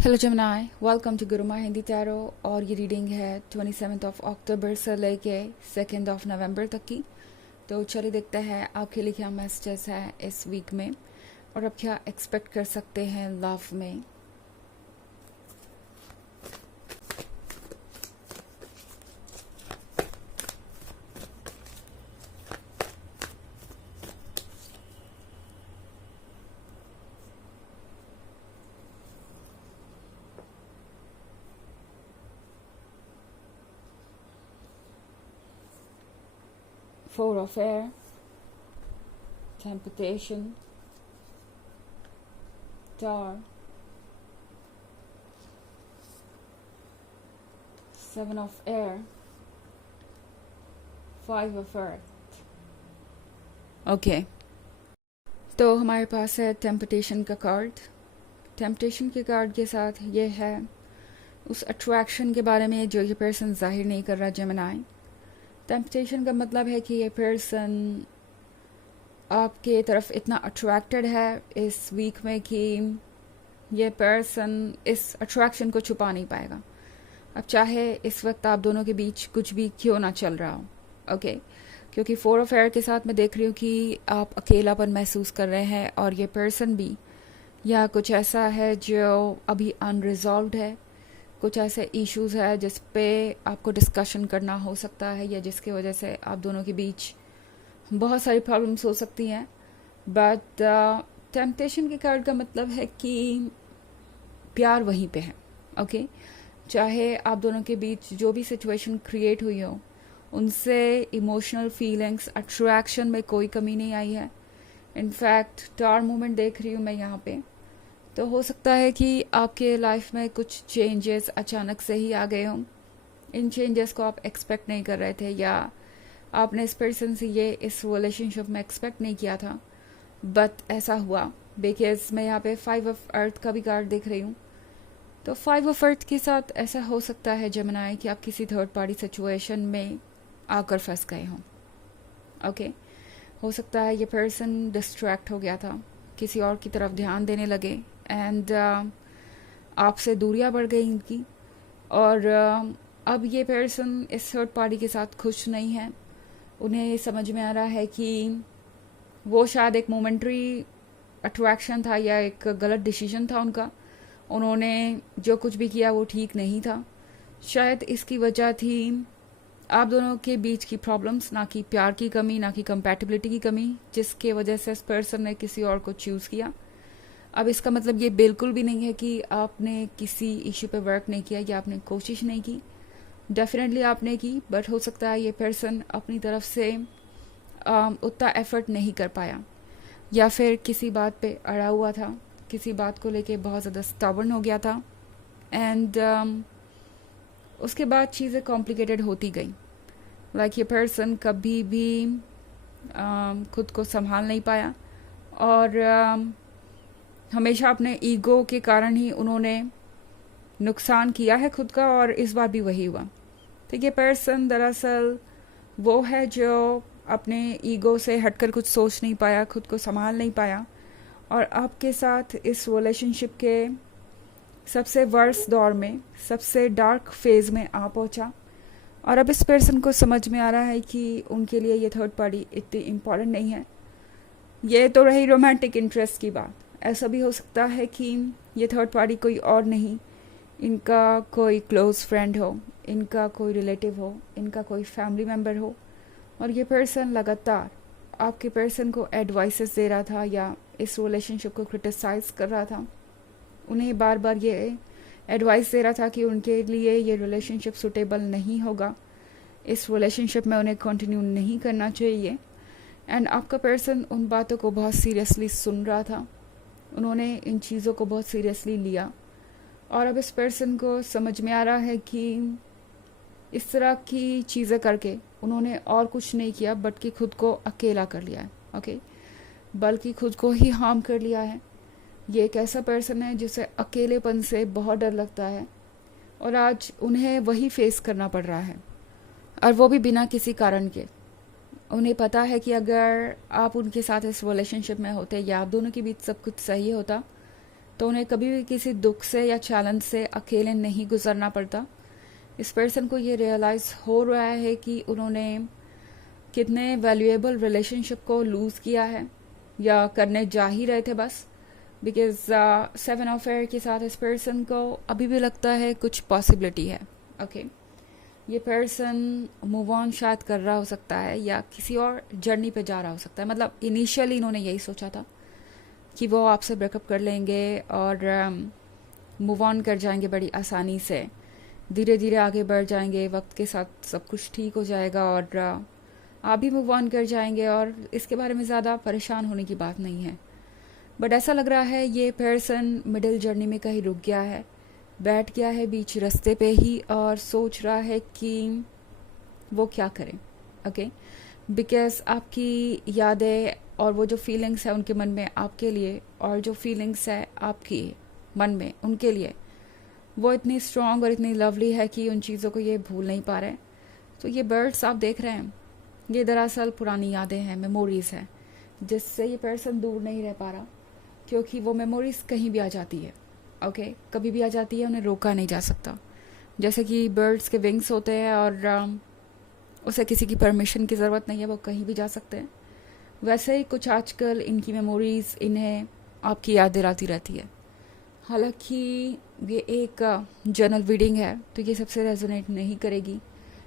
Hello जमनाई, welcome to Guruma Hindi tarot. और ये रीडिंग है 27 ऑफ अक्टूबर से लेके 2 ऑफ नवंबर तक की। तो चलिए देखते हैं आपके लिए क्या मैसेजेस है इस वीक में और आप क्या एक्सपेक्ट कर सकते हैं लव में। Four of Air, Temptation, Tower, 7 of Air, 5 of Earth। Okay, तो हमारे पास है टेम्पटेशन का कार्ड। टेम्पटेशन के कार्ड के साथ ये है उस अट्रैक्शन के बारे में जो ये पर्सन जाहिर नहीं कर रहा जेमिनी। टेम्पटेशन का मतलब है कि ये पर्सन आपके तरफ इतना अट्रैक्टेड है इस वीक में कि ये पर्सन इस अट्रैक्शन को छुपा नहीं पाएगा। अब चाहे इस वक्त आप दोनों के बीच कुछ भी क्यों ना चल रहा हो, ओके। क्योंकि 4 ऑफ एयर के साथ मैं देख रही हूँ कि आप अकेलापन महसूस कर रहे हैं और ये पर्सन भी, या कुछ ऐसा है जो अभी अनरिजॉल्व्ड है, कुछ ऐसे इश्यूज है जिस पे आपको डिस्कशन करना हो सकता है या जिसकी वजह से आप दोनों के बीच बहुत सारी प्रॉब्लम्स हो सकती हैं। बट टेम्पटेशन के कार्ड का मतलब है कि प्यार वहीं पे है, ओके। चाहे आप दोनों के बीच जो भी सिचुएशन क्रिएट हुई हो उनसे इमोशनल फीलिंग्स अट्रैक्शन में कोई कमी नहीं आई है। इनफैक्ट टावर मूवमेंट देख रही हूँ मैं यहाँ पे, तो हो सकता है कि आपके लाइफ में कुछ चेंजेस अचानक से ही आ गए हों। इन चेंजेस को आप एक्सपेक्ट नहीं कर रहे थे या आपने इस पर्सन से ये इस रिलेशनशिप में एक्सपेक्ट नहीं किया था, बट ऐसा हुआ। बिकॉज मैं यहाँ पे 5 ऑफ अर्थ का भी कार्ड देख रही हूँ। तो 5 ऑफ अर्थ के साथ ऐसा हो सकता है जेमिनी कि आप किसी थर्ड पार्टी सिचुएशन में आकर फंस गए हों, ओके। हो सकता है ये पर्सन डिस्ट्रैक्ट हो गया था, किसी और की तरफ ध्यान देने लगे एंड आपसे दूरियां बढ़ गई इनकी। और अब ये पर्सन इस थर्ड पार्टी के साथ खुश नहीं है। उन्हें समझ में आ रहा है कि वो शायद एक मोमेंट्री अट्रैक्शन था या एक गलत डिसीजन था उनका। उन्होंने जो कुछ भी किया वो ठीक नहीं था। शायद इसकी वजह थी आप दोनों के बीच की प्रॉब्लम्स, ना कि प्यार की कमी, ना कि कंपैटिबिलिटी की कमी, जिसके वजह से इस पर्सन ने किसी और को चूज़ किया। अब इसका मतलब ये बिल्कुल भी नहीं है कि आपने किसी इश्यू पे वर्क नहीं किया या आपने कोशिश नहीं की। डेफिनेटली आपने की, बट हो सकता है ये पर्सन अपनी तरफ से उतना एफर्ट नहीं कर पाया या फिर किसी बात पे अड़ा हुआ था, किसी बात को लेके बहुत ज़्यादा स्टबर्न हो गया था एंड उसके बाद चीज़ें कॉम्प्लिकेटेड होती गई। लाइक ये पर्सन कभी भी खुद को संभाल नहीं पाया और हमेशा अपने ईगो के कारण ही उन्होंने नुकसान किया है खुद का, और इस बार भी वही हुआ। तो ये पर्सन दरअसल वो है जो अपने ईगो से हटकर कुछ सोच नहीं पाया, खुद को संभाल नहीं पाया और आपके साथ इस रिलेशनशिप के सबसे वर्स्ट दौर में, सबसे डार्क फेज में आ पहुंचा। और अब इस पर्सन को समझ में आ रहा है कि उनके लिए ये थर्ड पार्टी इतनी इम्पॉर्टेंट नहीं है। ये तो रही रोमांटिक इंटरेस्ट की बात। ऐसा भी हो सकता है कि ये थर्ड पार्टी कोई और नहीं, इनका कोई क्लोज फ्रेंड हो, इनका कोई रिलेटिव हो, इनका कोई फैमिली मेम्बर हो और ये पर्सन लगातार आपके पर्सन को एडवाइसेस दे रहा था या इस रिलेशनशिप को क्रिटिसाइज कर रहा था। उन्हें बार बार ये एडवाइस दे रहा था कि उनके लिए ये रिलेशनशिप सूटेबल नहीं होगा, इस रिलेशनशिप में उन्हें कंटिन्यू नहीं करना चाहिए। एंड आपका पर्सन उन बातों को बहुत सीरियसली सुन रहा था, उन्होंने इन चीज़ों को बहुत सीरियसली लिया और अब इस पर्सन को समझ में आ रहा है कि इस तरह की चीज़ें करके उन्होंने और कुछ नहीं किया बल्कि खुद को अकेला कर लिया है, ओके। बल्कि खुद को ही हार्म कर लिया है। ये एक ऐसा पर्सन है जिसे अकेलेपन से बहुत डर लगता है और आज उन्हें वही फेस करना पड़ रहा है, और वो भी बिना किसी कारण के। उन्हें पता है कि अगर आप उनके साथ इस रिलेशनशिप में होते या आप दोनों के बीच सब कुछ सही होता तो उन्हें कभी भी किसी दुख से या चैलेंज से अकेले नहीं गुजरना पड़ता। इस पर्सन को ये रियलाइज़ हो रहा है कि उन्होंने कितने वैल्यूएबल रिलेशनशिप को लूज़ किया है या करने जा ही रहे थे बस। बिकॉज 7 ऑफ एयर के साथ इस पर्सन को अभी भी लगता है कुछ पॉसिबिलिटी है। ओके, ये पर्सन मूव ऑन शायद कर रहा हो सकता है या किसी और जर्नी पे जा रहा हो सकता है। मतलब इनिशियली इन्होंने यही सोचा था कि वो आपसे ब्रेकअप कर लेंगे और मूव ऑन कर जाएंगे बड़ी आसानी से, धीरे धीरे आगे बढ़ जाएंगे, वक्त के साथ सब कुछ ठीक हो जाएगा और आप भी मूव ऑन कर जाएंगे और इसके बारे में ज़्यादा परेशान होने की बात नहीं है। बट ऐसा लग रहा है ये पर्सन मिडिल जर्नी में कहीं रुक गया है, बैठ गया है बीच रास्ते पे ही और सोच रहा है कि वो क्या करें। ओके, बिकॉज आपकी यादें और वो जो फीलिंग्स है उनके मन में आपके लिए, और जो फीलिंग्स है आपकी मन में उनके लिए, वो इतनी स्ट्रॉन्ग और इतनी लवली है कि उन चीज़ों को ये भूल नहीं पा रहे। तो ये बर्ड्स आप देख रहे हैं, ये दरअसल पुरानी यादें हैं, मेमोरीज़ हैं, जिससे ये पर्सन दूर नहीं रह पा रहा, क्योंकि वो मेमोरीज़ कहीं भी आ जाती है। ओके, कभी भी आ जाती है, उन्हें रोका नहीं जा सकता। जैसे कि बर्ड्स के विंग्स होते हैं और उसे किसी की परमिशन की ज़रूरत नहीं है, वो कहीं भी जा सकते हैं। वैसे ही कुछ आजकल इनकी मेमोरीज़ इन्हें आपकी याद दिलाती रहती है। हालांकि ये एक जर्नल रीडिंग है तो ये सबसे रेजोनेट नहीं करेगी।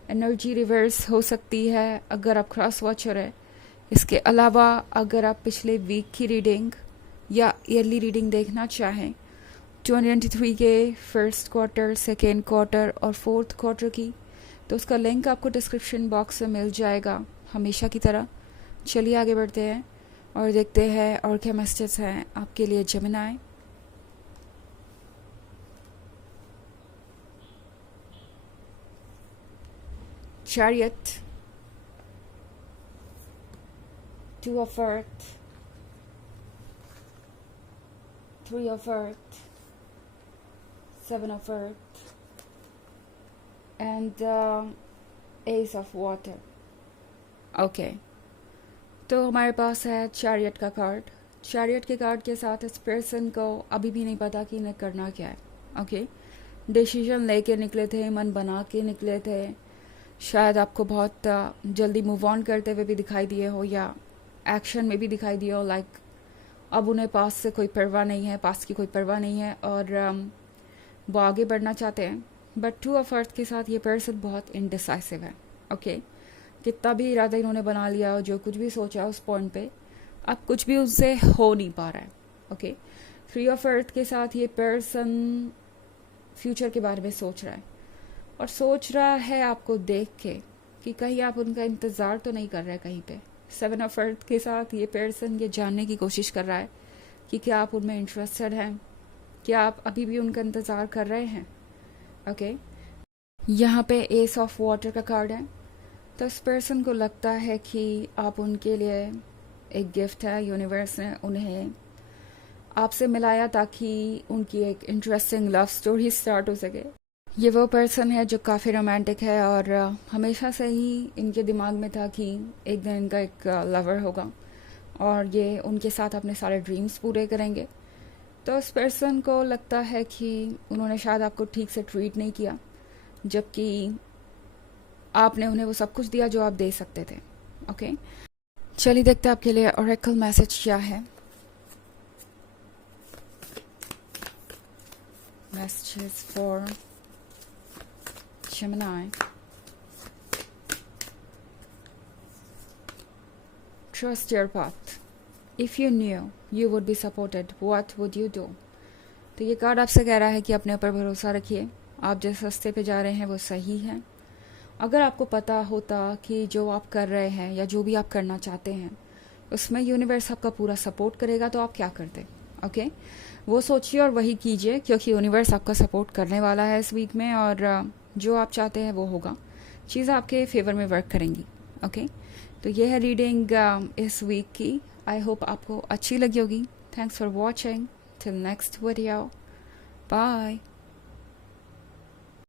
एनर्जी रिवर्स हो सकती है अगर आप क्रॉस वॉचर है। इसके अलावा अगर आप पिछले वीक की रीडिंग या ईयरली रीडिंग देखना चाहें 2023 के फर्स्ट क्वार्टर, सेकेंड क्वार्टर और फोर्थ क्वार्टर की, तो उसका लिंक आपको डिस्क्रिप्शन बॉक्स में मिल जाएगा हमेशा की तरह। चलिए आगे बढ़ते हैं और देखते हैं और क्या मैसेजेस हैं आपके लिए Gemini. Chariot, 2 of Earth, 3 of Earth, 7 of Earth, and Ace of Water. Okay, तो हमारे पास है चैरियट का कार्ड। चैरियट के कार्ड के साथ इस पर्सन को अभी भी नहीं पता कि इन्हें करना क्या है। ओके, डिसीजन लेके निकले थे, मन बना के निकले थे, शायद आपको बहुत जल्दी मूव ऑन करते हुए भी दिखाई दिए हो या एक्शन में भी दिखाई दिए हो। लाइक अब उन्हें पास से कोई परवाह नहीं है, पास की कोई परवाह नहीं है और वो आगे बढ़ना चाहते हैं। बट 2 ऑफ अर्थ के साथ ये पर्सन बहुत इनडिसाइसिव है। ओके, कितना भी इरादा इन्होंने बना लिया हो, जो कुछ भी सोचा उस पॉइंट पे, अब कुछ भी उनसे हो नहीं पा रहा है। ओके, 3 ऑफ अर्थ के साथ ये पर्सन फ्यूचर के बारे में सोच रहा है और सोच रहा है आपको देख के कि कहीं आप उनका इंतज़ार तो नहीं कर रहे कहीं पे। 7 ऑफ अर्थ के साथ ये पर्सन ये जानने की कोशिश कर रहा है कि क्या आप उनमें इंटरेस्टेड हैं, क्या आप अभी भी उनका इंतज़ार कर रहे हैं। ओके, यहाँ पे एस ऑफ वाटर का कार्ड है। तो इस पर्सन को लगता है कि आप उनके लिए एक गिफ्ट है। यूनिवर्स ने उन्हें आपसे मिलाया ताकि उनकी एक इंटरेस्टिंग लव स्टोरी स्टार्ट हो सके। ये वो पर्सन है जो काफ़ी रोमांटिक है और हमेशा से ही इनके दिमाग में था कि एक दिन इनका एक लवर होगा और ये उनके साथ अपने सारे ड्रीम्स पूरे करेंगे। तो इस पर्सन को लगता है कि उन्होंने शायद आपको ठीक से ट्रीट नहीं किया, जबकि आपने उन्हें वो सब कुछ दिया जो आप दे सकते थे। ओके, चलिए देखते हैं आपके लिए ओरेकल मैसेज क्या है। Messages for Gemini. Trust your path. If you knew you would be supported, what would you do? तो ये कार्ड आपसे कह रहा है कि अपने ऊपर भरोसा रखिए, आप जिस रास्ते पे जा रहे हैं वो सही है। अगर आपको पता होता कि जो आप कर रहे हैं या जो भी आप करना चाहते हैं उसमें यूनिवर्स आपका पूरा सपोर्ट करेगा तो आप क्या करते। ओके, वो सोचिए और वही कीजिए, क्योंकि यूनिवर्स आपका सपोर्ट करने वाला है इस वीक में और जो आप चाहते हैं वो होगा, चीज़ें आपके फेवर में वर्क करेंगी। ओके, तो ये है रीडिंग इस वीक की। आई होप आपको अच्छी लगी होगी। Thanks for watching. Till next video, bye.